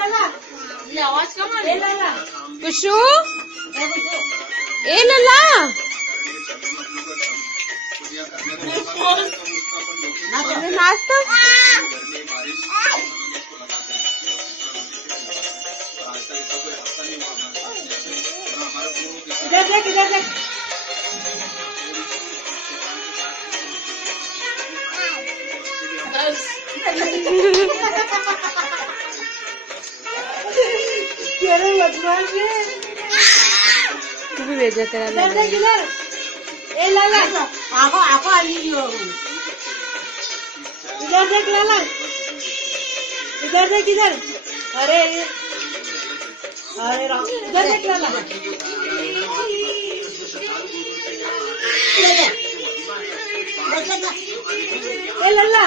आवाज कम आ रही है। कुशू ए लला नाच तो इधर देख इधर देख। तेरे बदमाश है। तू भी भेजा तेरा इधर देख इधर। ए लाला आको आको आली हो। इधर देख लाला। इधर देख इधर। अरे अरे राम इधर देख लाला। ए लाला